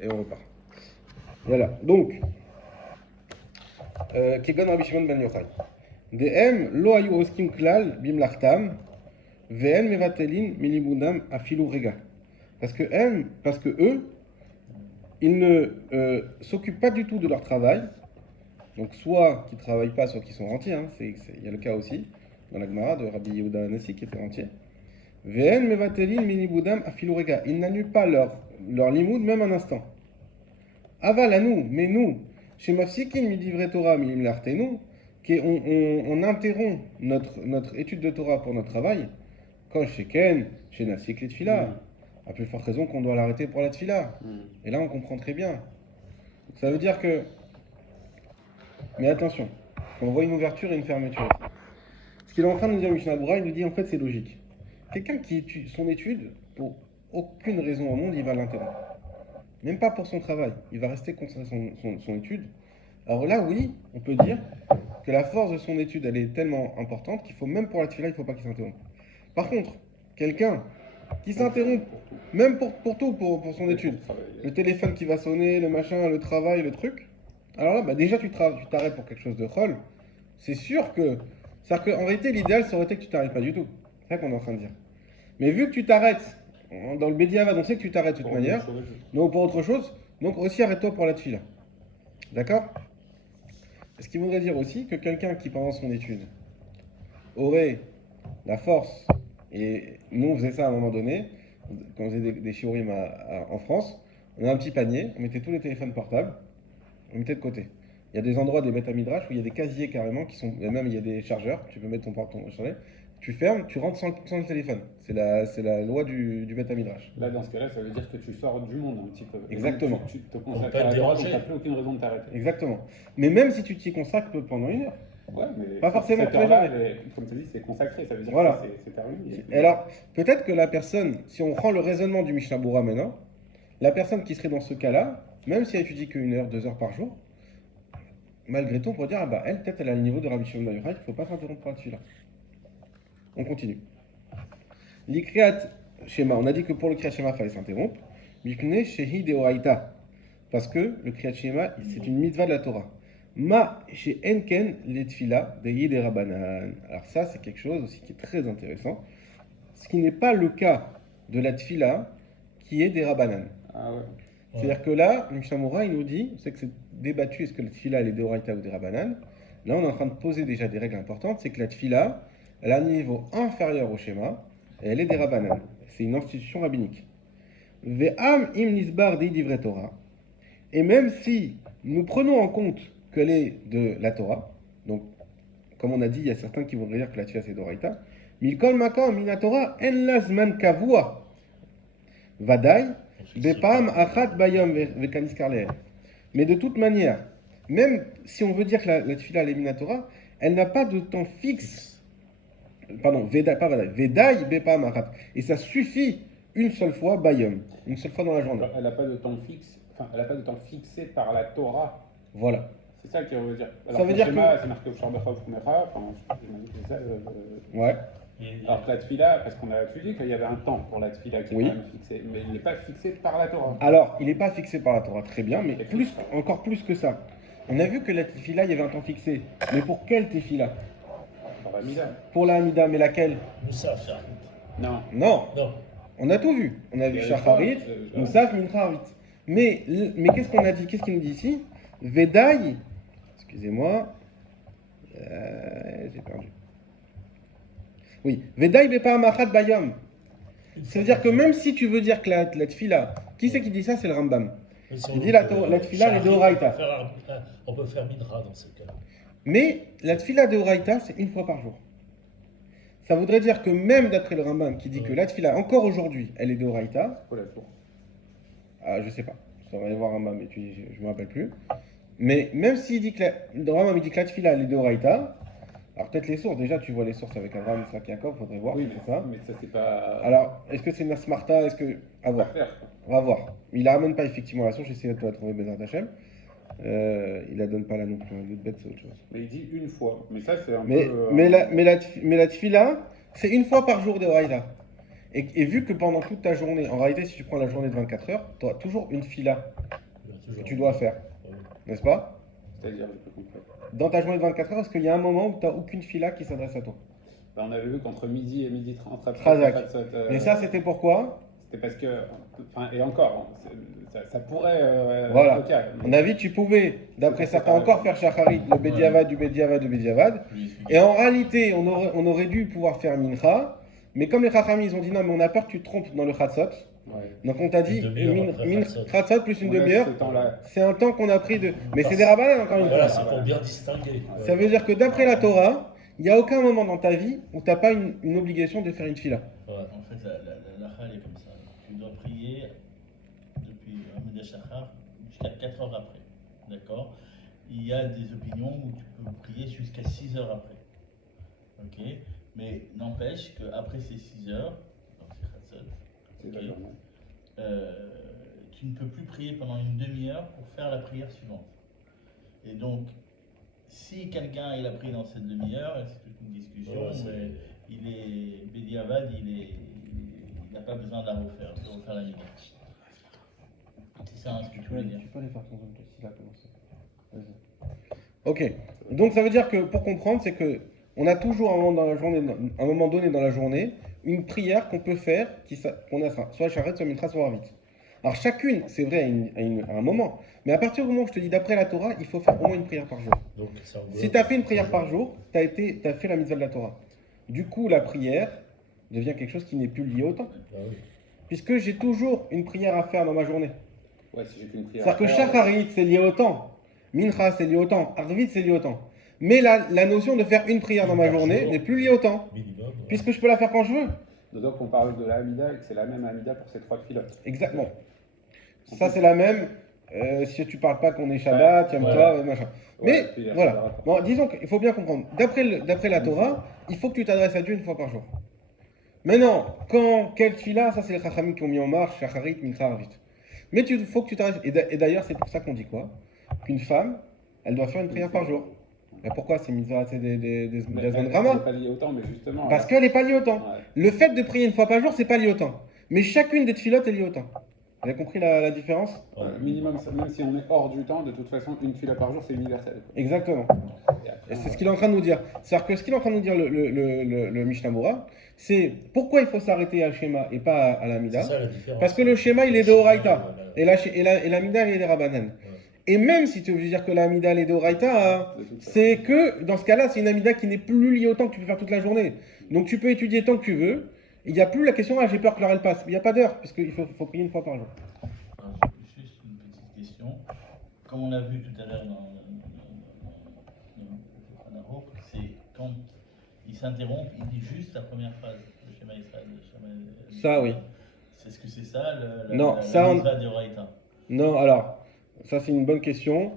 et on repart. Voilà, donc, Kegon Rabbi Shimon ben Yochai. Dehem lo ayu oskim klal bimlachtam, ve'en mevatelin minibundam afilu rega. Parce que eux, ils ne s'occupent pas du tout de leur travail. Donc soit qui ne travaillent pas, soit qui sont rentiers. Hein. Il y a le cas aussi, dans la Gemara de Rabbi Yehuda Anassi qui était rentier. Ve'en mevatelin minibundam afilu rega. Ils n'annulent pas leur limoud même un instant. Aval à nous, mais nous, chez Mafsikin midivre Torah milim l'artenu, on interrompt notre étude de Torah pour notre travail, quand chez Ken, chez Nasik les Tfila, à plus forte raison qu'on doit l'arrêter pour la Tfila. Et là on comprend très bien. Ça veut dire que, mais attention, on voit une ouverture et une fermeture. Ce qu'il est en train de nous dire Mishnah Berurah, il nous dit en fait c'est logique. Quelqu'un qui étudie son étude, pour aucune raison au monde, il va l'interrompre. Même pas pour son travail, il va rester concentré sur son étude. Alors là, oui, on peut dire que la force de son étude, elle est tellement importante qu'il faut, même pour la tefila, il ne faut pas qu'il s'interrompe. Par contre, quelqu'un qui s'interrompt, même pour tout, pour son étude, le téléphone qui va sonner, le machin, le travail, le truc, alors là, bah déjà, tu t'arrêtes pour quelque chose de rôle, c'est sûr que... C'est-à-dire qu'en réalité, l'idéal, ça aurait été que tu t'arrêtes pas du tout. C'est ça qu'on est en train de dire. Mais vu que tu t'arrêtes, dans le Bédiavad, on sait que tu t'arrêtes de toute manière, donc pour autre chose, donc aussi arrête-toi pour la tefila. D'accord? Ce qui voudrait dire aussi que quelqu'un qui, pendant son étude, aurait la force, et nous on faisait ça à un moment donné, quand on faisait des shiurim en France, on a un petit panier, on mettait tous les téléphones portables, on mettait de côté. Il y a des endroits des Beth Midrash où il y a des casiers carrément qui sont, même il y a des chargeurs, tu peux mettre ton chargeur, tu fermes, tu rentres sans le téléphone. C'est la loi du Beth Midrash. Là, dans ce cas-là, ça veut dire que tu sors du monde un petit peu. Exactement. Tu te consacres à la Torah, donc tu n'as plus aucune raison de t'arrêter. Exactement. Mais même si tu t'y consacres pendant une heure. Ouais, mais pas forcément cette heure-là, comme tu dis, c'est consacré, ça veut dire voilà. que c'est terminé. Et alors, peut-être que la personne, si on prend le raisonnement du Mishnah Berurah maintenant, la personne qui serait dans ce cas-là, même si elle étudie qu'une heure, 2 heures par jour, malgré tout, on pourrait dire, ah bah, elle, peut-être, elle a le niveau de Rabbi Shimon ben Yochai, il ne faut pas s'interrompre là-dessus là. On continue. L'Ikriyat Shema, on a dit que pour le Kriyat Shema, il fallait s'interrompre. Mikne Shehi Deoraita, parce que le Kriyat Shema, c'est une mitzvah de la Torah. Ma chez Enken les tfila de Yid et Rabbanan. Alors ça, c'est quelque chose aussi qui est très intéressant. Ce qui n'est pas le cas de la tfila qui est des Rabbanan. Ah ouais. C'est-à-dire que là, le Mishnah Berurah, il nous dit, c'est que c'est débattu, est-ce que la tfila elle est d'Oraita ou des Rabbanan. Là, on est en train de poser déjà des règles importantes, c'est que la tfila, elle a un niveau inférieur au schéma, et elle est des Rabbanan. C'est une institution rabbinique. Ve'am im nisbar d'Idivre Torah. Et même si nous prenons en compte qu'elle est de la Torah, donc comme on a dit, il y a certains qui vont dire que la tfila c'est d'Oraita, Milkol makam mina Torah en lazman kavua vadai bepam achat bayom vekaniskar leel. Mais de toute manière, même si on veut dire que la tfila elle est mina Torah, elle n'a pas de temps fixe. Pardon, vedai, pas vadai, vedai bepam achat. Et ça suffit une seule fois bayom, une seule fois dans la journée. Elle n'a pas de temps fixe, enfin, elle n'a pas de temps fixé par la Torah. Voilà. C'est ça qui veut dire. Alors, ça veut dire schéma, que c'est marqué au Shorbecha ou Fumecha, enfin, j'imagine que c'est ça. Ouais. Alors que la tfila, parce qu'on a étudié qu'il y avait un temps pour la tfila qui est quand même fixé, mais il n'est pas fixé par la Torah. Alors, il n'est pas fixé par la Torah, très bien, mais encore plus que ça. On a vu que la tefila, il y avait un temps fixé. Mais pour quelle tefila? Pour la Mida. Pour la Hamida, mais laquelle? Moussaf, Non. Non. On a tout vu. On a vu Shacharit, Moussaf, Mincharit. Mais qu'est-ce qu'on a dit? Qu'est-ce qu'il nous dit ici? Vedaï, excusez-moi, j'ai perdu. Oui, Vedaï Bepa Machat Bayom. Ça veut dire que même si tu veux dire que la tefila, qui c'est qui dit ça? C'est le Rambam. Il dit la tefila est de Oraita. On peut faire Midra dans ce cas. Mais la tefila de Oraita, c'est une fois par jour. Ça voudrait dire que même d'après le Rambam qui dit que la tefila, encore aujourd'hui, elle est de Oraita. Pourquoi la source? Ah, je sais pas. Je devrais aller voir Rambam, mais je ne me rappelle plus. Mais même s'il dit que le Rambam dit que la tefila, elle est de Oraita, alors peut-être les sources, déjà tu vois les sources avec Abraham, Isaac, Jacob, faudrait voir oui, si c'est ça. Mais ça c'est pas... Alors, est-ce que c'est Nasmarta? Est-ce que... À voir. On va voir. Il la ramène pas effectivement la source, j'essaie de la trouver Bezrat Hashem. Il la donne pas là non plus, l'autre bête c'est autre chose. Mais il dit une fois, mais ça c'est un peu... Mais la tefila, c'est une fois par jour de Oraïda. Et vu que pendant toute ta journée, en réalité, si tu prends la journée de 24 heures, tu auras toujours une fila Il y a que toujours tu dois faire, Ouais. n'est-ce pas? C'est-à-dire, je peux comprendre. Dans ta journée de 24 heures, est-ce qu'il y a un moment où tu n'as aucune fila qui s'adresse à toi? Bah, on avait vu qu'entre midi et midi 30, après Khazak. Khatsot, Mais ça, c'était pourquoi? c'était parce que, enfin, et encore, ça pourrait Voilà. être le cas. On a vu, tu pouvais, d'après C'est certains, pas- encore faire Shacharit, le Bediavad, du Bediavad, du Bediavad. Je lui explique. Et en réalité, on aurait dû pouvoir faire Mincha. Mais comme les Chachamim, ils ont dit non, mais on a peur que tu te trompes dans le Khatsot. Ouais. Donc on t'a dit, Une demi-heure après Khatsot. Khatsot plus une On laisse demi-heure, ce temps-là. c'est un temps qu'on a pris de. Mais Parce- c'est des rabbins, encore une Voilà, fois. c'est pour bien distinguer. Ça veut dire que d'après la Torah, il n'y a aucun moment dans ta vie où tu n'as pas une obligation de faire une fila. Ouais. En fait, la halakha, elle est comme ça. Tu dois prier depuis Hamid Shachar jusqu'à 4 heures après. D'accord? Il y a des opinions où tu peux prier jusqu'à 6 heures après. Ok? Mais n'empêche qu'après ces 6 heures, donc c'est Khatsot, C'est la ok, journée. tu ne peux plus prier pendant une demi-heure pour faire la prière suivante. Et donc, si quelqu'un il a prié dans cette demi-heure, c'est toute une discussion, Ouais, c'est- mais il est Bediavad, il n'a pas besoin de la refaire, de refaire la minute. C'est ça hein, ce que tu voulais dire. Tu peux aller faire ton zone s'il a commencé. Vas-y. Ok. Donc ça veut dire que pour comprendre, c'est que on a toujours un moment dans la journée, un moment donné dans la journée, une prière qu'on peut faire, qu'on a soit Shacharit, soit Mincha, soit Arvit. Alors chacune, c'est vrai, à un moment. Mais à partir du moment où je te dis d'après la Torah, il faut faire au moins une prière par jour. Donc, ça englobe- Si tu as fait une prière par jour, tu as fait la mitzvah de la Torah. Du coup, la prière devient quelque chose qui n'est plus lié au temps. Ah oui. Puisque j'ai toujours une prière à faire dans ma journée. Ouais, si j'ai qu'une prière. C'est-à-dire que à faire, Shacharit, c'est lié au temps. Mincha, c'est lié au temps. Arvit, c'est lié au temps. Mais la notion de faire une prière dans ma Par journée jour. n'est plus liée au temps. Minimum. ouais. Puisque je peux la faire quand je veux. Donc on parle de la Hamida et que c'est la même Hamida pour ces trois pilotes. Exactement. Ça, c'est la même. Si tu parles pas qu'on est Shabbat, Yom Ouais. Tov, machin. Mais Ouais, puis il y a voilà. pas de rapport. Bon, disons qu'il faut bien comprendre. D'après la Torah, il faut que tu t'adresses à Dieu une fois par jour. Maintenant, quelle fila, ça c'est les Chachamim qui ont mis en marche, Shacharit, Mincha, Arvit. Mais il faut que tu t'adresses. Et d'ailleurs, c'est pour ça qu'on dit quoi? Qu'une femme, elle doit faire une prière par jour. Mais pourquoi? C'est mitzvah, c'est des Mais Zman elle Grama. n'est pas liée au temps, mais justement. Parce qu'elle n'est pas liée au temps. Ouais. Le fait de prier une fois par jour, c'est pas lié au temps. Mais chacune des filotes est liée au temps. Vous avez compris la différence? Ouais. Minimum, même si on est hors du temps, de toute façon, une fila par jour, c'est universel. Exactement. Et après, Et c'est ce qu'il est en train de nous dire. C'est-à-dire que ce qu'il est en train de nous dire le Mishnah Bora, c'est pourquoi il faut s'arrêter à Shema et pas à la C'est Mida. ça la différence. Parce que le Shema, il est de Horaïta. Voilà. Et la Mida, il est des Rabbanan. Et même si tu veux dire que la Mida, elle est de Horaïta, de toute façon. c'est que dans ce cas-là, c'est une Amida qui n'est plus liée au temps que tu peux faire toute la journée. Donc tu peux étudier tant que tu veux. Il n'y a plus la question, j'ai peur que l'heure elle passe. Il n'y a pas d'heure, puisqu'il faut prier une fois par jour. Alors, juste une petite question. Comme on l'a vu tout à l'heure dans le Narouk, c'est quand il s'interrompt, il dit juste la première phrase de Shema Israël. Ça, oui. C'est ce que c'est ça, Non, la ça, on- mitzvah de Horaïta. Non, alors, ça c'est une bonne question.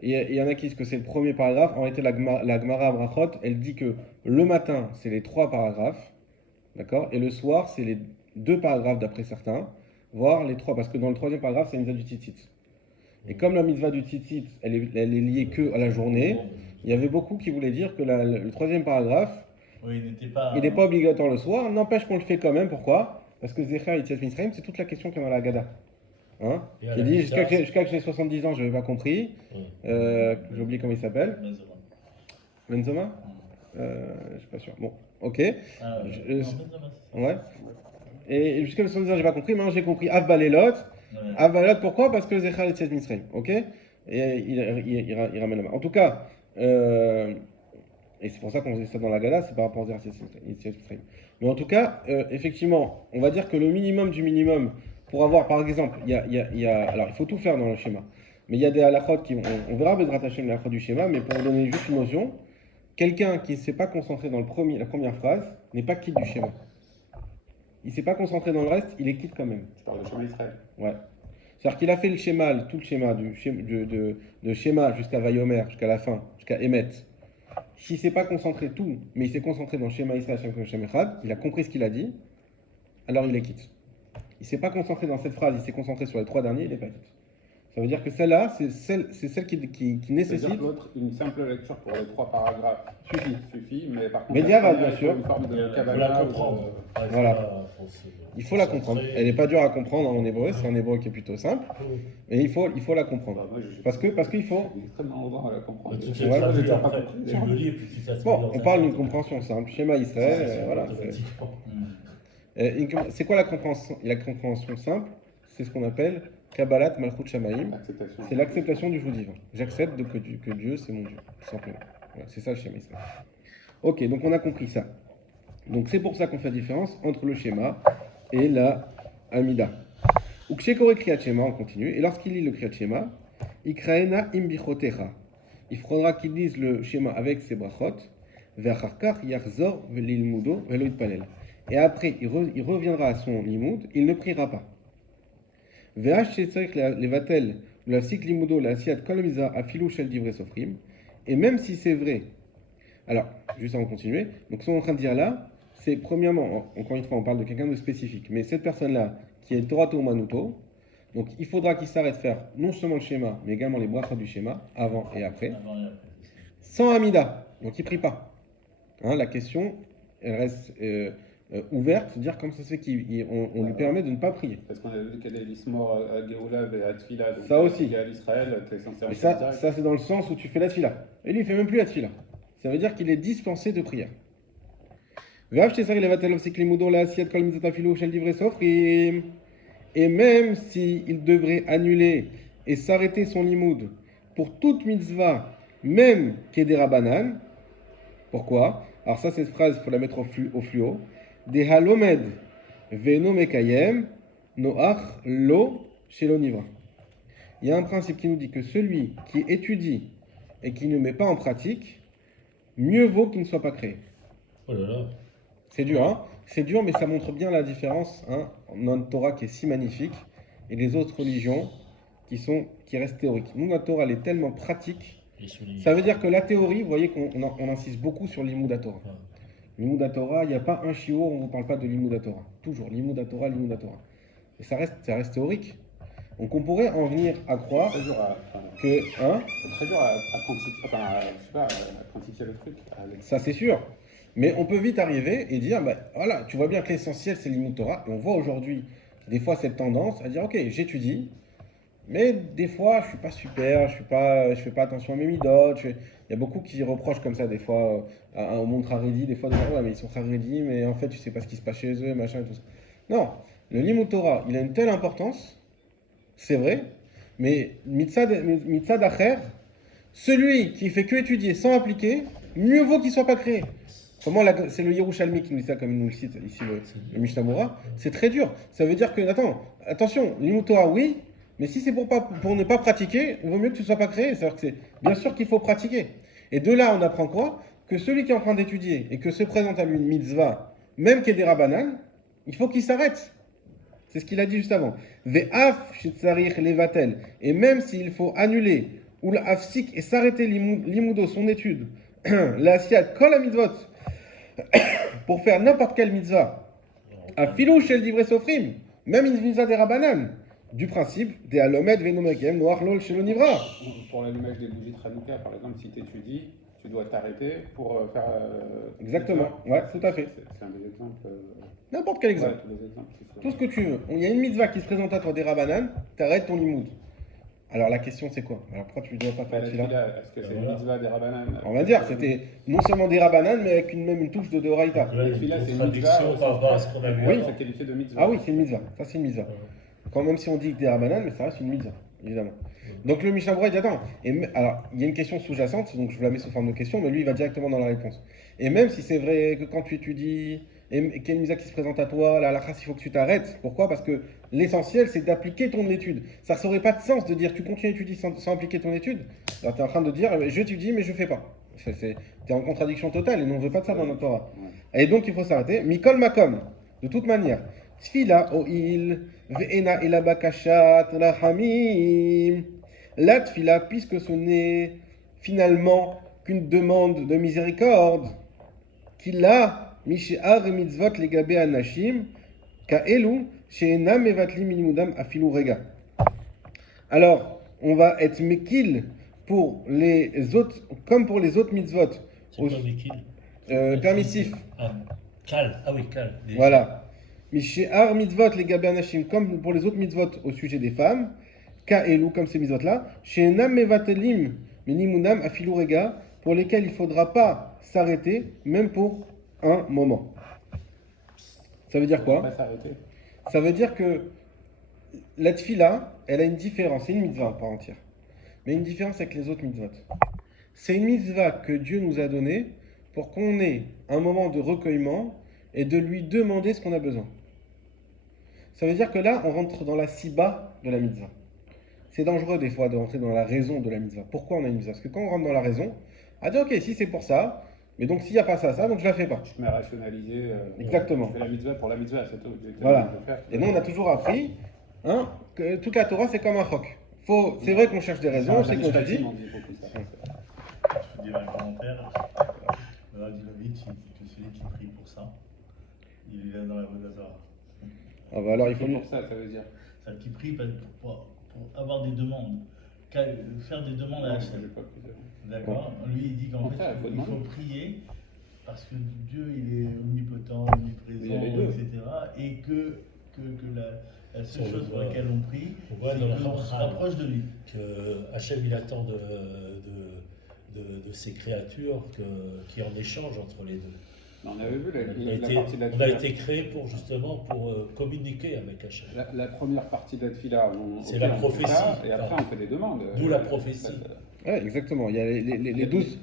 Il y en a qui disent que c'est le premier paragraphe. En réalité, la Gemara Brachot, elle dit que le matin, c'est les 3 paragraphes, d'accord? Et le soir, c'est les 2 paragraphes d'après certains, voire les 3, parce que dans le 3e paragraphe, c'est la mitzvah du tzitzit. Et comme la mitzvah du tzitzit, elle est liée que à la journée, il y avait beaucoup qui voulaient dire que le 3e paragraphe, Oui, il n'était pas. il n'est pas obligatoire le soir, n'empêche qu'on le fait quand même. Pourquoi? Parce que Zecher et Yetziat Mitzrayim, c'est toute la question qu'il y a dans la Haggadah. Hein? Et à Qui la dit Mishnah, jusqu'à que j'ai 70 ans, je n'avais pas compris. J'ai oublié comment il s'appelle. Mazora. Benzoma Je suis pas sûr. Bon, ok. Ah, Je- non, je- Mazora, c'est Ouais. Et jusqu'à 70 ans, j'ai pas compris. Maintenant, j'ai compris. Av Balelot. ça. Ouais. Av Balelot, pourquoi? Parce que Zecher et Yetziat Mitzrayim. Ok. Et il ramène la main. En tout cas, et c'est pour ça qu'on faisait ça dans la Haggadah, c'est par rapport à Yetziat Mitzrayim. Mais en tout cas, effectivement, on va dire que le minimum du minimum, pour avoir, par exemple, alors il faut tout faire dans le schéma, mais il y a des halachot qui, on verra Bezrat Hashem les halachot du schéma, mais pour vous donner juste une notion, quelqu'un qui ne s'est pas concentré dans la première phrase n'est pas quitte du schéma. Il ne s'est pas concentré dans le reste, il est quitte quand même. Tu parles de Shema Israël. Ouais. C'est-à-dire qu'il a fait le schéma, tout le schéma, de schéma jusqu'à Vayomer, jusqu'à la fin, jusqu'à Emet. S'il ne s'est pas concentré tout, mais il s'est concentré dans le schéma Israël, Shem Echad, il a compris ce qu'il a dit, alors il est quitte. Il ne s'est pas concentré dans cette phrase, il s'est concentré sur les 3 derniers, il n'est pas quitte. Ça veut dire que celle-là, c'est celle qui nécessite. C'est-à-dire que l'autre, une simple lecture pour les 3 paragraphes suffit, mais par contre, Médiaval, la première, bien sûr. il faut une forme de Il faut la Kabbalah. comprendre. Voilà. Il faut la comprendre. Elle n'est pas dure à comprendre en hébreu, c'est un hébreu qui est plutôt simple, mais il faut la comprendre. Moi, je- Parce qu'il faut. je suis extrêmement longtemps à la comprendre. Tu Je- te Ouais, j'ai traduis toujours pas après. compris. Tu le lis et puis tu traduis Bon, dans on ta parle tête. d'une compréhension simple. Schéma Israël, C'est voilà. automatiquement. C'est quoi la compréhension simple? C'est ce qu'on appelle Kabbalat Malchut Shamaim. L'acceptation. C'est l'acceptation du joug divin. J'accepte que Dieu, c'est mon Dieu, tout simplement. Voilà, c'est ça le schéma Israël. Ok, donc on a compris ça. Donc c'est pour ça qu'on fait la différence entre le schéma et la Amida. Ou Kshekore Kriyat Shema, on continue. Et lorsqu'il lit le Kriyat Shema, Ikraena imbichotecha. Il faudra qu'il lise le schéma avec ses brachot. Ve'acharkach yachzor ve'lilmudo ve'lo yitpalel. Et après, il reviendra à son limoud, il ne priera pas. Ve'ach shetzarich levatel l'afsik limudo l'asiat kol miza afilu shel divrei sofrim. Et même si c'est vrai, alors, juste avant de continuer, donc ce qu'on est en train de dire là, c'est premièrement, encore une fois, on parle de quelqu'un de spécifique, mais cette personne-là, qui est Torah Manuto, donc il faudra qu'il s'arrête faire non seulement le schéma, mais également les brachot du schéma, avant et après, Avant et après. sans Amida, donc il ne prie pas. Hein, la question, elle reste ouverte, c'est-à-dire comme ça se fait qu'on lui permet de ne pas prier. Parce qu'on a vu qu'il y a des lismor à Géoula et à Tfila. Donc Ça aussi. il y a l'Israël, tu es censé Mais enchaîner ça direct. c'est dans le sens où tu fais la tfila. Et lui, il fait même plus la tfila. Ça veut dire qu'il est dispensé de prière. Et même s'il devrait annuler et s'arrêter son limoud pour toute mitzvah, même Kedera Banan, pourquoi? Alors ça, cette phrase, il faut la mettre au fluo. Des halomed veno mekayem noach lo shelo nivra. Il y a un principe qui nous dit que celui qui étudie et qui ne met pas en pratique, mieux vaut qu'il ne soit pas créé. Oh là là. C'est dur, hein? C'est dur, mais ça montre bien la différence, hein, en notre Torah qui est si magnifique et les autres religions qui restent théoriques. Nous, notre Torah, elle est tellement pratique. Et souligné. Ça veut dire que la théorie, vous voyez qu'on insiste beaucoup sur l'Imoud Torah. Ouais. L'Imoud Torah, il n'y a pas un shiur où on ne vous parle pas de l'Imoud Torah. Toujours l'Imoud Torah, l'Imoud Torah. Et ça reste théorique. Donc on pourrait en venir à croire C'est très dur que, hein, c'est très dur à quantifier, enfin, je sais pas, à quantifier le truc. ça c'est sûr. Mais on peut vite arriver et dire, bah, voilà, tu vois bien que l'essentiel c'est l'Imoud Torah. Et on voit aujourd'hui des fois cette tendance à dire, ok, j'étudie, mais des fois je suis pas super, je fais pas attention à mes midot. Il y a beaucoup qui reprochent comme ça des fois au monde Haredi, des fois de dire, ouais, mais ils sont Haredi, mais en fait tu sais pas ce qui se passe chez eux, machin et tout ça. Non, le Limud Torah, il a une telle importance, c'est vrai, mais mitzad acher, celui qui fait que étudier sans appliquer, mieux vaut qu'il soit pas créé. C'est le Yerushalmi qui nous dit ça, comme il nous le cite ici le Mishnah Moura. C'est très dur. Ça veut dire que, attention, Limud Torah, oui, mais si c'est pour ne pas pratiquer, il vaut mieux que tu ne sois pas créé. C'est-à-dire que c'est bien sûr qu'il faut pratiquer. Et de là, on apprend quoi? Que celui qui est en train d'étudier et que se présente à lui une mitzvah, même qu'il y ait des rabanan, il faut qu'il s'arrête. C'est ce qu'il a dit juste avant. Ve'af shetzarich levatel. Et même s'il faut annuler ou la afsik et s'arrêter l'imudo, son étude, la asiat kol la mitzvot, pour faire n'importe quelle mitzvah, à filou shel divrei sofrim, même une mitzvah des rabanan, du principe des alomed venomekem noach lol shelo nivra. Pour l'allumage des bougies de Hanouka, par exemple, si tu étudies, tu dois t'arrêter pour faire. Exactement, ouais, tout à fait. C'est un des exemples. N'importe quel exemple. Ouais, tous les exemples. Tout ce que tu veux. Il y a une mitzvah qui se présente à toi des rabanan, t'arrêtes ton limoud. Alors la question c'est quoi? Alors pourquoi tu ne dois pas faire La celui-là? fila, est-ce que c'est une Voilà. mitzvah des rabanan? On va dire, c'était non seulement des rabanan, mais avec même une touche de Doraïta. Donc là, il y a Fila, une c'est une contradiction mitzvah, par rapport à ce qu'on a vu Oui. avant. C'est qualifié de mitzvah. Ah oui, c'est une mitzvah. Ça, c'est une mitzvah. Quand même si on dit que des rabanan, mais ça reste une mitzvah, évidemment. Donc le Mishnah Berurah, il dit attends. Alors, il y a une question sous-jacente, donc je vous la mets sous forme de question, mais lui, il va directement dans la réponse. Et même si c'est vrai que quand tu étudies, et qu'il y a une mitzvah qui se présente à toi, la halakha, il faut que tu t'arrêtes. Pourquoi? Parce que l'essentiel, c'est d'appliquer ton étude. Ça n'aurait pas de sens de dire tu continues à étudier sans appliquer ton étude. Alors, tu es en train de dire j'étudie, mais je ne fais pas. Tu es en contradiction totale, et nous, on ne veut pas de ça dans notre Torah. Et donc, il faut s'arrêter. Mikol makom, de toute manière. Tfila o'il ve'ena elabakashat rahamim. La tfila, puisque ce n'est finalement qu'une demande de miséricorde, qu'il a mishéar mitzvot legabe anashim, ka'elu she'enam mevatlim minimudam afilu rega. Alors, on va être mekil pour les autres, comme pour les autres mitzvot, C'est quoi Mikil permissif. Cal. Ah oui, cal. Déjà. Voilà. Mishéar mitzvot les gabé anashim, comme pour les autres mitzvot au sujet des femmes, ka elou, comme ces mitzvot-là, she'enam mevatelim minimunam afilu rega, pour lesquels il ne faudra pas s'arrêter, même pour un moment. Ça veut dire On quoi? va pas s'arrêter. Ça veut dire que la tfila, elle a une différence, c'est une mitzvah en part entière, mais une différence avec les autres mitzvot. C'est une mitzvah que Dieu nous a donnée pour qu'on ait un moment de recueillement et de lui demander ce qu'on a besoin. Ça veut dire que là, on rentre dans la siba de la mitzvah. C'est dangereux des fois de rentrer dans la raison de la mitzvah. Pourquoi on a une mitzvah? Parce que quand on rentre dans la raison, on dit ok, si c'est pour ça, mais donc s'il n'y a pas ça, donc je la fais pas. Je mets à rationaliser. Exactement. Je fais la mitzvah pour la mitzvah, c'est tout. Voilà. Et nous, on a toujours appris que toute la Torah, c'est comme un choc. C'est vrai qu'on cherche des raisons, on sait qu'on dit. On dit beaucoup ça. Je peux dire un commentaire. Radilovitch, il dit que celui qui prie pour ça, il est dans la voie d'Azara. Ah bah alors il faut C'est lui. pour ça, ça veut dire. C'est-à-dire qu'il prie pour avoir des demandes, faire des demandes à Je Hachem. vais pas plus de- D'accord. Lui, il dit qu'en Au fait, contraire, il faut il faut demander. prier parce que Dieu, il est omnipotent, Il y a les omniprésent, deux. etc. Et que la seule On chose le pour voit. laquelle on prie, On voit c'est dans le qu'on se Ramchal. rapproche de lui. Que Hachem il attend de ses créatures qui en échangent entre les deux. On avait vu On a, la partie de la on a tfila. été créé pour justement pour communiquer avec Hachem. La première partie de la tfila, C'est ok, la on fait prophétie. ça, et après on fait des demandes. D'où la prophétie. Ouais, exactement. Il y a les 12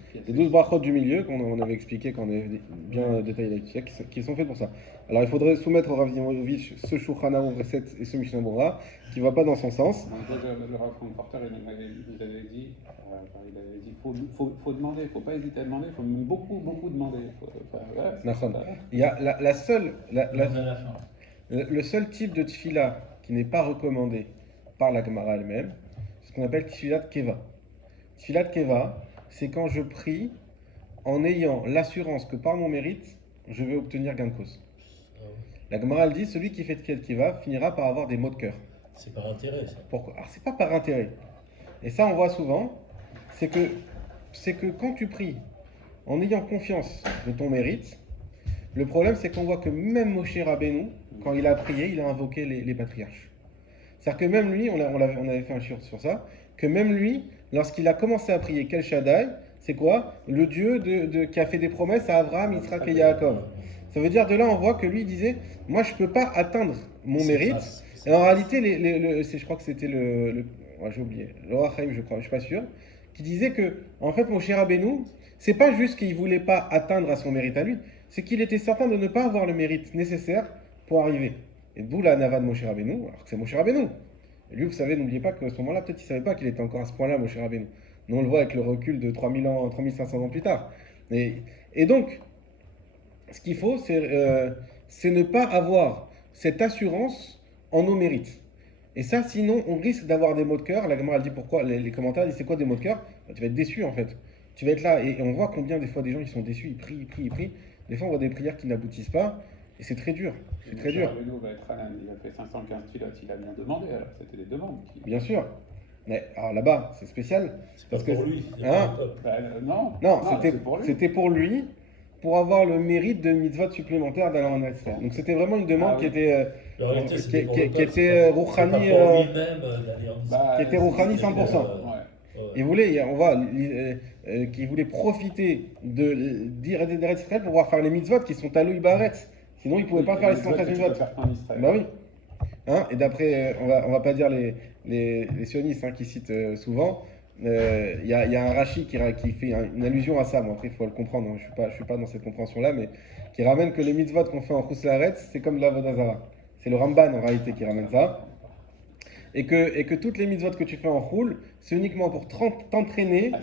brachot du milieu qu'on avait expliqué, qu'on avait bien détaillé là-dessus, qui sont faits pour ça. Alors il faudrait soumettre au Rav Zimovic ce Shulchan Aruch Reset et ce Mishnah Bora qui ne va pas dans son sens. Donc, le Rav Porter, il avait dit, faut demander, il ne faut pas hésiter à demander, il faut même beaucoup demander. Voilà, c'est Nachon. ça. Il y a la seule, À la fin. le seul type de tfila qui n'est pas recommandé par la Gemara elle-même, c'est ce qu'on appelle tfilat keva. Tfilat keva, c'est quand je prie en ayant l'assurance que par mon mérite, je vais obtenir gain de cause. La Gemara elle dit, celui qui fait tfilat keva finira par avoir des maux de cœur. C'est par intérêt ça. Pourquoi? Alors c'est pas par intérêt. Et ça on voit souvent, c'est que quand tu pries en ayant confiance de ton mérite, le problème c'est qu'on voit que même Moshe Rabbeinu, quand il a prié, il a invoqué les patriarches. C'est-à-dire que même lui, on avait fait un shiur sur ça, que même lui, lorsqu'il a commencé à prier Kel Shaddai, c'est quoi? Le Dieu qui a fait des promesses à Abraham, Yitzhak et Yaakov. Ça veut dire de là on voit que lui il disait, moi je peux pas atteindre mon C'est mérite. grâce. Et en réalité, je crois que c'était ouais, j'ai oublié, le Rachaim, je crois, je suis pas sûr, qui disait que, en fait, mon cher Rabbeinu, c'est pas juste qu'il voulait pas atteindre à son mérite à lui, c'est qu'il était certain de ne pas avoir le mérite nécessaire pour arriver. Et d'où la nava de Moshe Rabbeinu, alors que c'est Moshe Rabbeinu. Et lui, vous savez, n'oubliez pas qu'à ce moment-là, peut-être il savait pas qu'il était encore à ce point-là, Moshe Rabbeinu. Nous, on le voit avec le recul de 3500 ans plus tard. Et donc, ce qu'il faut, c'est ne pas avoir cette assurance en nos mérites. Et ça, sinon, on risque d'avoir des maux de cœur. La Gemara elle dit pourquoi, les commentaires disent c'est quoi des maux de cœur? Bah, tu vas être déçu en fait. Tu vas être là et on voit combien des fois des gens ils sont déçus, ils prient, ils prient, ils prient. Des fois on voit des prières qui n'aboutissent pas et c'est très dur. C'est très dur. Rabbeinu va être Hanan, il a fait 515 kilos, il a bien demandé, alors c'était des demandes. Bien sûr. Mais alors là-bas, c'est spécial. C'est pas Parce que- pour lui, c'est Hein pour le peuple. Bah, non, Non, c'est pour lui. c'était pour lui, pour avoir le mérite de mitzvot supplémentaires d'aller en Israël. Donc c'était vraiment une demande Ah qui oui. était, En réalité, c'était pour le qui peuple, était c'est pas- rouhani, c'est pas pour lui-même d'aller en Bah, qui était rouhani 100%. Ouais. Ouais. Il voulait, on voit, qu'il voulait profiter d'Eretz Israël pour pouvoir faire les mitzvot qui sont à Louis Baretz. Sinon, il ne pouvait pas faire les 113 mitzvot. En Israël. Bah oui. Hein, et d'après, on va pas dire les sionistes hein, qui citent souvent, il y a un Rashi qui fait une allusion à ça. Bon, après, il faut le comprendre. Hein, je suis pas dans cette compréhension-là, mais qui ramène que les mitzvot qu'on fait en Chus Laaretz, c'est comme de la Vodazara. C'est le Ramban en réalité qui ramène ça. Et que toutes les mitzvot que tu fais en Choul, c'est uniquement pour t'entraîner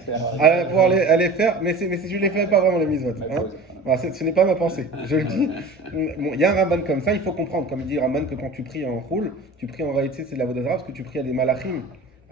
à pouvoir les faire, mais je ne les fais pas vraiment les mitzvot. Hein. Voilà, ce n'est pas ma pensée, je le dis. Bon, il y a un Ramban comme ça, il faut comprendre, comme il dit Ramban, que quand tu pries en Choul, tu pries en réalité, c'est de la Vodazara, parce que tu pries à des malachim,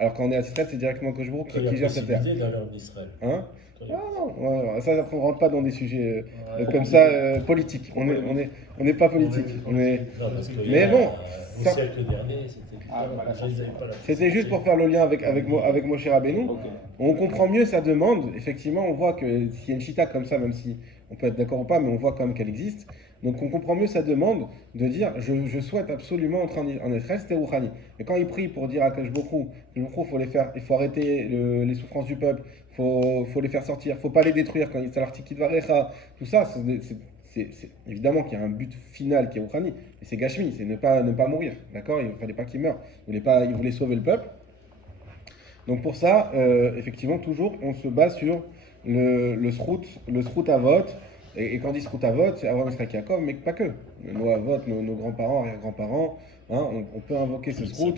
Alors quand on est à Israël, c'est directement Akadosh Baruch Hu Il y a qui gère cette terre. possibilité d'aller en Israël. Hein? Quand il y a- Non, ça, après, on rentre pas dans des sujets Ouais. comme ça politiques. On n'est pas politique. On est... Non, parce que Mais bon, au ça- siècle dernier, c'était Ah, différent. voilà, Les gens, ils avaient pas la C'était juste pour faire le lien avec Moshe Rabbeinu. Ok. On comprend mieux sa demande. Effectivement, on voit que s'il y a une chita comme ça, même si on peut être d'accord ou pas, mais on voit quand même qu'elle existe. Donc on comprend mieux sa demande de dire je souhaite absolument entrer en Israël, c'était Rouhani. Mais quand il prie pour dire à Kadosh Baruch Hu, il faut arrêter les souffrances du peuple, faut les faire sortir, faut pas les détruire quand il s'est l'article Varecha, tout ça, c'est évidemment qu'il y a un but final qui est Rouhani, mais c'est Gashmi, c'est ne pas mourir, d'accord? Il ne fallait pas qu'il meure, il voulait sauver le peuple. Donc pour ça, effectivement, toujours, on se base sur le srout avot. Et quand on dit srout avot, c'est Avraham Yitzhak Yaakov, mais pas que. Nos avot, nos grands-parents, arrière-grands-parents, hein, on peut invoquer ce srout.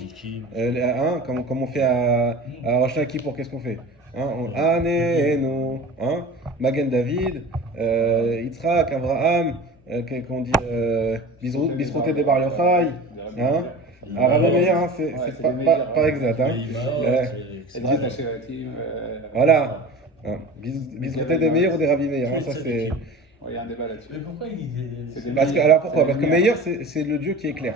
Comme on fait à Rosh Hashanah, qu'est-ce qu'on fait? Anéno, Magen David, Yitzhak, Avraham, qu'on dit Bisrouté de Bar Yochai, hein? Rabbi Meir, hein, c'est pas exact. Hein. Voilà. Bisrouté de Meir ou des Rabbi Meir, hein, ça c'est. Il y a un débat là-dessus. Mais pourquoi il disait. Pourquoi? Parce que Meir, c'est le Dieu qui éclaire.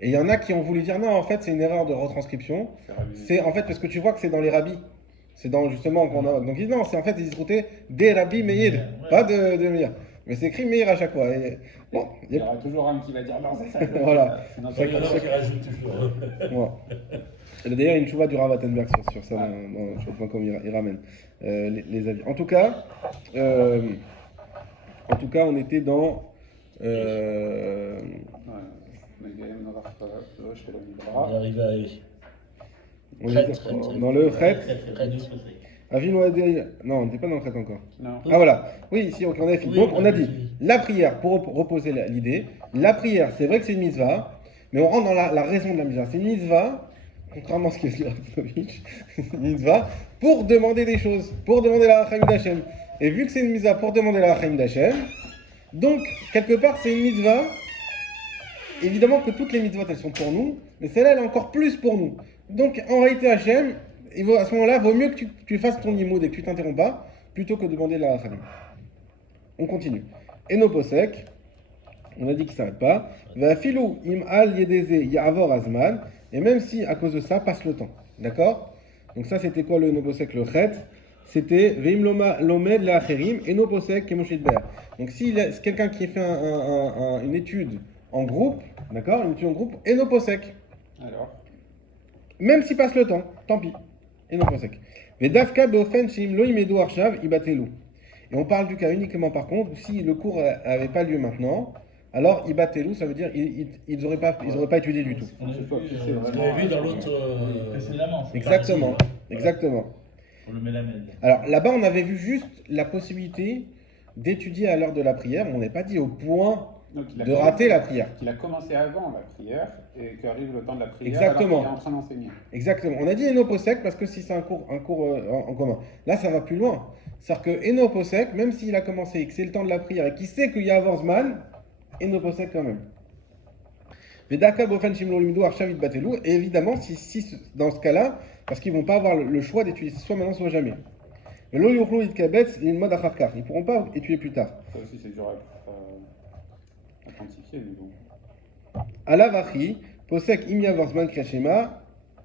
Et il y en a qui ont voulu dire non, en fait, c'est une erreur de retranscription. C'est en fait parce que tu vois que c'est dans les rabbis. C'est dans justement qu'on a. Donc ils disent non, c'est en fait ils disent des rabbis Meir, pas de Meir. Mais c'est écrit Meir à chaque fois. Et, bon, il y aura toujours un qui va dire non, c'est ça. Voilà. Il y en a qui rajoutent toujours. D'ailleurs, il y a une chouva du Rav Attenberg sur ça, dans Shop.com, il ramène les avis. En tout cas, on était dans. On est arrivé à. On était dans le Chet. Avinu Adei. Non, on n'était pas dans le Chet encore. Non. Ah voilà. Oui, ici, on a fini. Donc, on a dit la prière, pour reposer l'idée. La prière, c'est vrai que c'est une mitzvah, mais on rentre dans la raison de la mitzvah. C'est une mitzvah. Contrairement à ce que dit Rabinovitch, une mitzvah pour demander des choses, pour demander la Rachamim d'Hachem. Et vu que c'est une mitzvah pour demander la Rachamim d'Hachem, donc quelque part c'est une mitzvah, évidemment que toutes les mitzvahs elles sont pour nous, mais celle-là elle est encore plus pour nous. Donc en réalité Hachem, à ce moment-là, vaut mieux que tu fasses ton limoud et que tu t'interromps pas, plutôt que de demander la Rachamim. On continue. Eno posek, on a dit qu'il ne s'arrête pas. Va filou im al yedeze ya'avor azman. Et même si, à cause de ça, passe le temps. D'accord? Donc ça, c'était quoi le Nobosek, le Chet? C'était Veim lomed le'acherim et Nobosek kemoshidber. Donc si c'est quelqu'un qui fait une étude en groupe, d'accord? Une étude en groupe, et Nobosek. Alors? Même s'il passe le temps, tant pis. Et Nobosek. Vedavka beofen shim lo imedu arshav ibatelu. Et on parle du cas uniquement par contre, où si le cours n'avait pas lieu maintenant, alors ibatelu, ça veut dire ils n'auraient pas étudié du tout. On avait vu dans l'autre. Précédemment. Exactement. Exactement. Pour le mélamède. Alors là-bas, on avait vu juste la possibilité d'étudier à l'heure de la prière. On n'est pas dit au point de rater la prière. Qu'il a commencé avant la prière et qu'arrive le temps de la prière. Exactement. Alors qu'il est en train d'enseigner. Exactement. On a dit Enoposek parce que si c'est un cours en commun. Là, ça va plus loin. C'est-à-dire que Enoposek, même s'il a commencé et que c'est le temps de la prière et qu'il sait qu'il y a Avansman, Enoposek quand même. Et évidemment, si dans ce cas-là, parce qu'ils ne vont pas avoir le choix d'étudier soit maintenant, soit jamais. Mais ils ne pourront pas étudier plus tard. Ça aussi, c'est dur à quantifier, mais bon. Alavachi, posek imiavarsman kriyat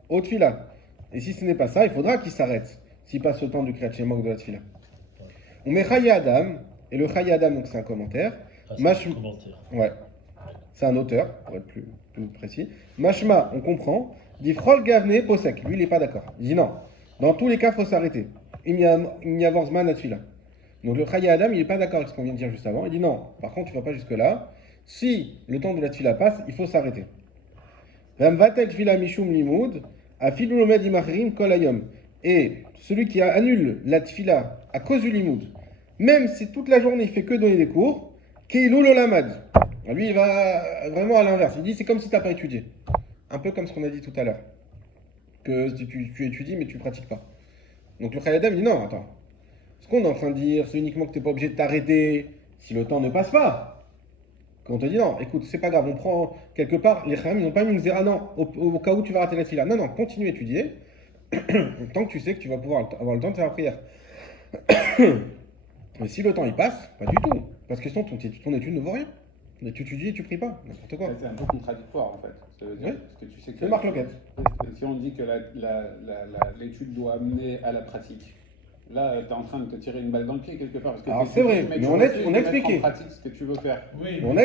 au tfila. Et si ce n'est pas ça, il faudra qu'il s'arrête s'il passe le temps du kriyat shema ou de la tfila. On met Chaya Adam, et le Chaya Adam, donc c'est un commentaire. C'est un commentaire. Ouais. C'est un auteur, pour être plus précis. Mashma, on comprend. Dit Frol Gavne Posek. Lui, il n'est pas d'accord. Il dit non. Dans tous les cas, il faut s'arrêter. Il y a Vorzman Atfila. Donc le Chaya Adam, il n'est pas d'accord avec ce qu'on vient de dire juste avant. Il dit non. Par contre, tu ne vas pas jusque-là. Si le temps de la Tfila passe, il faut s'arrêter. Vatel Tfila Mishum Limoud, Afilulomed Imachirim Kolayom. Et celui qui annule la Tfila à cause du Limoud, même si toute la journée il fait que donner des cours, Keilou Lolamad. Lui, il va vraiment à l'inverse. Il dit c'est comme si tu n'as pas étudié. Un peu comme ce qu'on a dit tout à l'heure. Que tu étudies, mais tu ne pratiques pas. Donc le Chayadam dit non, attends. Ce qu'on est en train de dire, c'est uniquement que tu n'es pas obligé de t'arrêter si le temps ne passe pas. Quand on te dit non, écoute, c'est pas grave, on prend quelque part, les Chayam, ils n'ont pas mis une zéra, non, au cas où tu vas rater la fila. Non, continue à étudier. Tant que tu sais que tu vas pouvoir avoir le temps de faire la prière. Mais si le temps il passe, pas du tout. Parce que sinon ton étude ne vaut rien. Tu étudies et tu pries pas, n'importe quoi. C'est un peu contradictoire en fait. Ça veut dire, Oui. parce que tu sais que C'est Marc Loquette. si on dit que l'étude doit amener à la pratique, là tu es en train de te tirer une balle dans le pied quelque part. Parce que Alors, tu c'est vrai, mais mais tu on a refuses de mettre expliqué. en pratique ce que tu veux faire. Oui, On a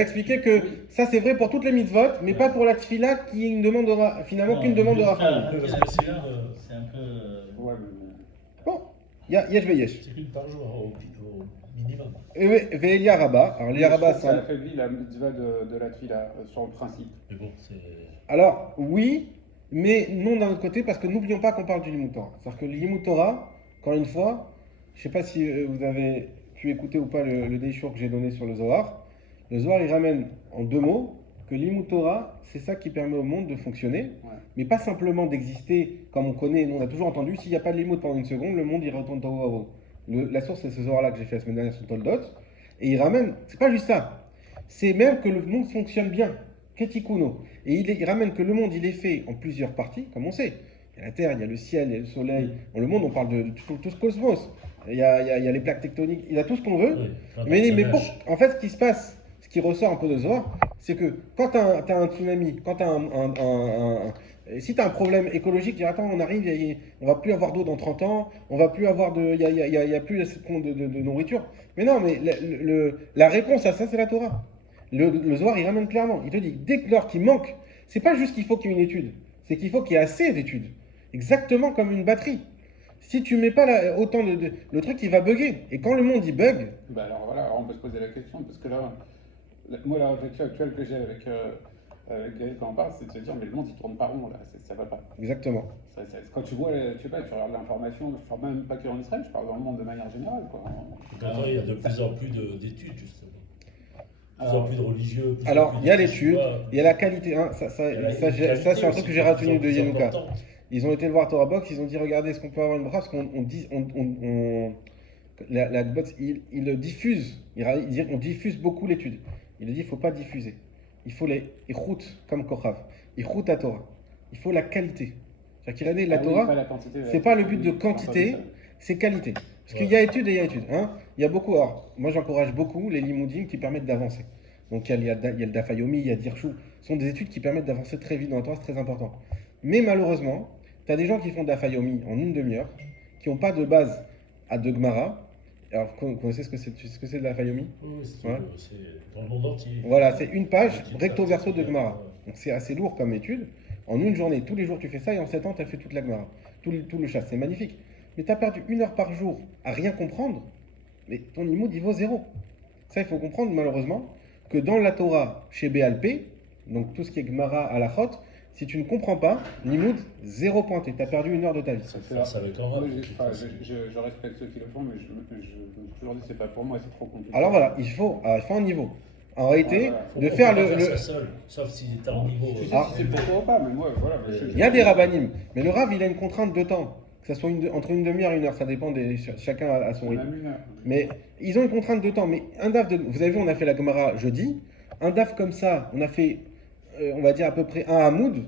expliqué que Oui. ça c'est vrai pour toutes les mitzvot, mais pas pour la tfila qui est une demande finalement Non, qu'une demande de jusqu'à Rachamim. arrêter Parce la que c'est fila, une- c'est un peu. Ouais, mais... Bon, yesh veyesh. C'est une par jour au minimum. Ve'elia Rabba. Alors Je Elia Rabba, trouve que ça affaiblit la mitzvah de la tefila sur le principe. Mais bon, c'est. alors oui, mais non d'un autre côté, parce que n'oublions pas qu'on parle du Limut Torah. C'est-à-dire que le Limut Torah, encore une fois, je ne sais pas si vous avez pu écouter ou pas le déchir que j'ai donné sur le Zohar. Le Zohar, il ramène en 2 mots que le Limut Torah, c'est ça qui permet au monde de fonctionner, Ouais. mais pas simplement d'exister comme on connaît. Nous, on a toujours entendu, s'il n'y a pas de Limut pendant une seconde, le monde il retourne au haut. La source, c'est ce Zohar-là que j'ai fait la semaine dernière sur Toldot. Et il ramène, c'est pas juste ça, c'est même que le monde fonctionne bien. Ketikuno. Et il ramène que le monde, il est fait en plusieurs parties, comme on sait. Il y a la Terre, il y a le ciel, il y a le soleil. Dans le monde, on parle de tout ce cosmos. Il y a les plaques tectoniques, il y a tout ce qu'on veut. Oui, plein de Mais personnages. en fait, ce qui se passe, ce qui ressort un peu de Zohar, c'est que quand tu as, un tsunami, quand tu as si tu as un problème écologique, tu dis attends, on arrive, on va plus avoir d'eau dans 30 ans, on va plus avoir de. Il y a plus assez de nourriture. Mais non, mais la réponse à ça, c'est la Torah. Le Zohar, il ramène clairement. Il te dit dès que l'or qui manque, c'est pas juste qu'il faut qu'il y ait une étude, c'est qu'il faut qu'il y ait assez d'études. Exactement comme une batterie. Si tu mets pas autant le truc, il va bugger. Et quand le monde il bug, Bah alors voilà, alors on peut se poser la question, parce que là, moi la réflexion actuelle que j'ai avec Gaël quand on parle, c'est de se dire, mais le monde il tourne pas rond là, ça va pas. exactement. Quand tu vois, tu sais pas, tu regardes l'information, je parle même pas qu'en Israël, je parle dans le monde de manière générale. Quoi. Pourtant, il y a de plus en plus d'études, justement. De plus en Alors, plus de religieux. de plus en Alors, plus il y a de l'étude, chinois. il y a la qualité. Hein, ça, Il y a la ça, qualité ça, c'est un truc aussi que j'ai qui est retenu de plus Yenuka. importante. Ils ont été le voir Torah Box, ils ont dit regardez, est-ce qu'on peut avoir une brasse parce qu'on dit, la box, il le diffuse. Il dit on diffuse beaucoup l'étude. Il a dit il ne faut pas diffuser. Il faut les routes comme Kochav. Il route à Torah. Il faut la qualité. C'est-à-dire qu'il a dit la ah oui, Torah, pas la quantité, c'est pas le but de oui, quantité, j'ai entendu c'est qualité. Parce Ouais. qu'il y a étude et il y a étude. Hein. Il y a beaucoup. Alors, moi j'encourage beaucoup les limoudim qui permettent d'avancer. Donc il y a le Dafayomi, il y a Dirchou. Ce sont des études qui permettent d'avancer très vite dans la Torah, c'est très important. Mais malheureusement, tu as des gens qui font Dafayomi en une demi-heure, qui n'ont pas de base à de Gemara. Alors, vous connaissez ce que c'est, tu sais ce que c'est le Dafayomi? Oui, Ouais. c'est dans le monde entier. Voilà, c'est une page Petite recto partie, verso de ouais. Gemara. Donc c'est assez lourd comme étude. En une journée, tous les jours tu fais ça et en 7 ans tu as fait toute la Gemara. Tout le chasse, c'est magnifique. Mais tu as perdu 1 heure par jour à rien comprendre, mais ton limoud il vaut 0. Ça il faut comprendre malheureusement que dans la Torah chez Béalpé, donc tout ce qui est Gemara à la chot, si tu ne comprends pas, limoud 0 pointé, tu as perdu 1 heure de ta vie. Ça fait ça avec Aura. Moi, je respecte ceux qui le font, mais je me suis toujours dit c'est pas pour moi, c'est trop compliqué. Alors voilà, il faut un niveau. En réalité, voilà. Faut de pas faire ça seul, sauf si tu en niveau. Tu sais Ah. si c'est pour toi ou pas, mais moi, voilà. Il y a des rabbinim, mais le rab il a une contrainte de temps, que ça soit entre une demi-heure et 1 heure, ça dépend chacun à son On a rythme. une heure. Mais ils ont une contrainte de temps. Mais un daf vous avez vu, on a fait la Gemara jeudi. Un daf comme ça, on a fait, on va dire à peu près un hamoud.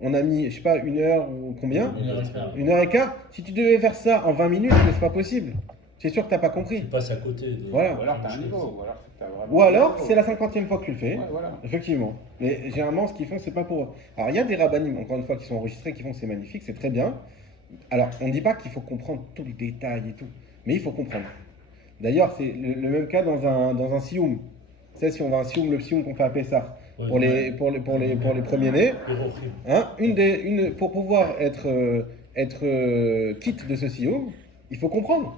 On a mis, je sais pas, 1 heure ou combien? 1h15. 1 h 15. Si tu devais faire ça en 20 minutes, c'est pas possible. C'est sûr que t'as pas compris. Tu passes à côté de. Voilà. Ou alors t'as un niveau, ou alors t'as vraiment. Ou un alors, niveau. c'est la 50e fois que tu le fais. Ouais, voilà. Effectivement. Mais généralement, ce qu'ils font, c'est pas pour eux. Alors, il y a des rabbinim, encore une fois, qui sont enregistrés, qui font, c'est magnifique, c'est très bien. Alors, on ne dit pas qu'il faut comprendre tous les détails et tout, mais il faut comprendre. D'ailleurs, c'est le même cas dans un sioum. Tu sais, si on va à un sioum, le sioum qu'on fait à Pessah, Ouais, pour les premiers-nés, hein, pour pouvoir être quitte de ce sioum, il faut comprendre.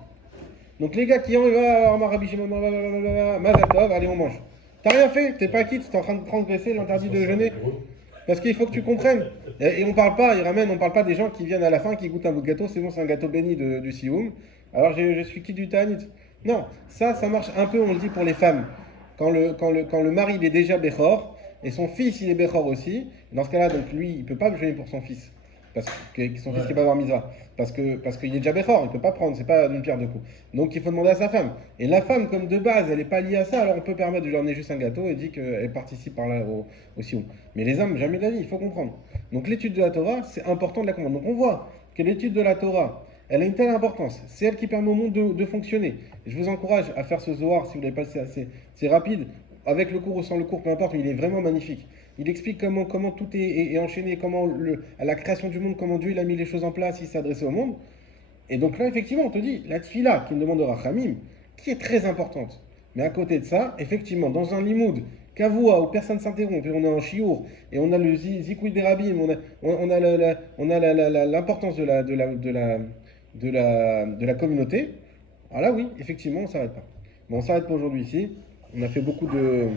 Donc les gars qui ont, Mazal Tov, allez on mange. T'as rien fait, t'es pas quitte, t'es en train de transgresser l'interdit de jeûner. Parce qu'il faut que tu comprennes. Et on parle pas, on parle pas des gens qui viennent à la fin, qui goûtent un bout de gâteau, c'est bon, c'est un gâteau béni du Sioum. Alors je suis quitte du Ta'anit. Non, ça marche un peu, on le dit pour les femmes. Quand le mari il est déjà Bechor, et son fils il est Bechor aussi, dans ce cas-là, donc lui, il peut pas jeûner pour son fils. Parce que son fils qui va avoir Misa. Parce qu'il est déjà Bechor, il peut pas prendre, c'est pas d'une pierre deux coups. Donc il faut demander à sa femme. Et la femme, comme de base, elle est pas liée à ça, alors on peut permettre de lui emmener juste un gâteau et dit qu'elle participe par là au Sioum. Mais les hommes, jamais de la vie, il faut comprendre. Donc l'étude de la Torah, c'est important de la comprendre. Donc on voit que l'étude de la Torah, elle a une telle importance. C'est elle qui permet au monde de fonctionner. Et je vous encourage à faire ce Zohar si vous l'avez pas, c'est rapide. Avec le cours ou sans le cours, peu importe, mais il est vraiment magnifique. Il explique comment tout est enchaîné, à la création du monde, comment Dieu il a mis les choses en place, il s'est adressé au monde. Et donc là, effectivement, on te dit, la tfila, qui est une demande de Rachamim, qui est très importante. Mais à côté de ça, effectivement, dans un limoud, kavua, où personne ne s'interrompt, et on est en chiour, et on a le zikoui des rabbins, on a l'importance de la communauté, alors là, oui, effectivement, on ne s'arrête pas. Bon, on s'arrête pas aujourd'hui ici. On a fait beaucoup de